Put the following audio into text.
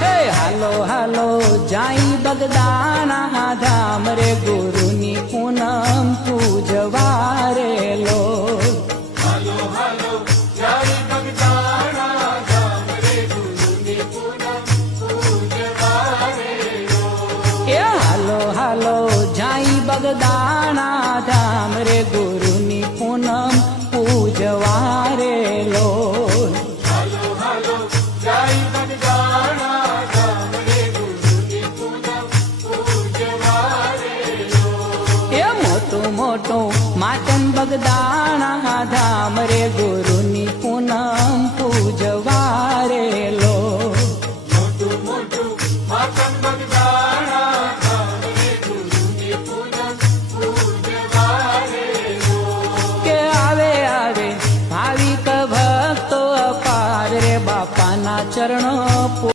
હે હાલો હાલો જાય બગદાણા ધામ રે ગુરુની પૂનમ પૂજવારે લો હાલો હાલો જાય બગદાણા ધામ રે ગુરુની પૂનમ પૂજવારે લો એ હાલો હાલો જાય બગદાણા ધામ રે ગુરુની પૂનમ પૂજવારે લો હાલો હાલો જાય બગદાણા ધામ રે ગુરુની પૂનમ પૂજવારે લો એ મોટું મોટું માતન બગદાણા ધામ રે ગુરુ